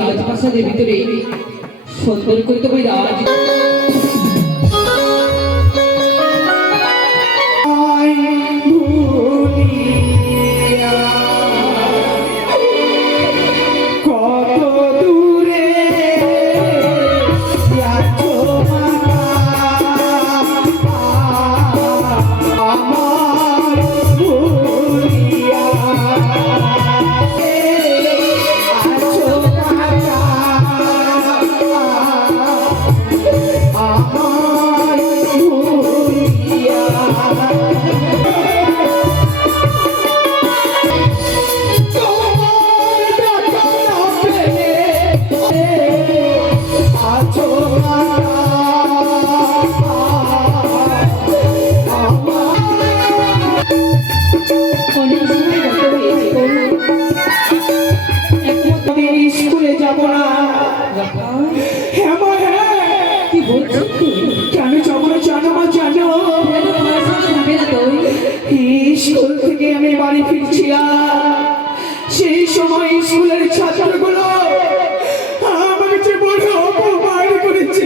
রাজপ্রাসাদের ভিতরে সুন্দর করে তুমি রাজ স্কুল থেকে আমি বাড়ি ফিরছিলাম। সেই সময় স্কুলের ছাত্রগুলো আমাকে যে বড় অপমান করেছে।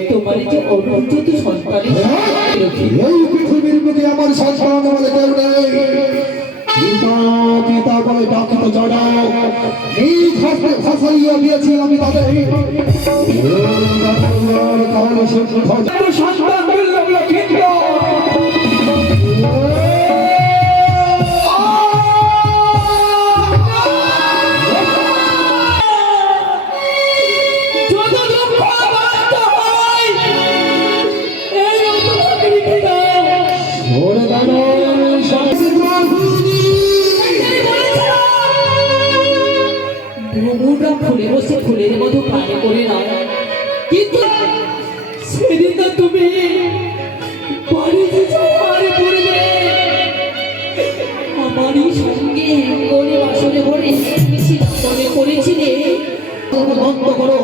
তোমার যে অনুচিত সন্তান পৃথিবীর বুকে আমার সন্তান বলে কেউ নেই। পিতা বলে ডাকিত জড়া এই ফাঁসাইয়া দিয়েছি আমি তাদের সন্তান ফুলে বসে ফুলের মতো পানি করে না, কিন্তু সেদিন তুমি বাড়িতে যাওয়ার পড়বে আমারই সঙ্গে করে বাসনে ভরে মিশি মনে করেছিলে। বন্ধ করো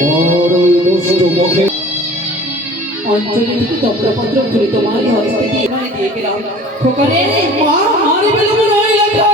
তোমার ওই দুষ্ট মুখে অঞ্চলে থেকে তপ্রপত্র খুলে তোমারই হস্তে দিয়ে দিয়ে গেলাম। খোকারে মা আর বেলুম নয় লেখা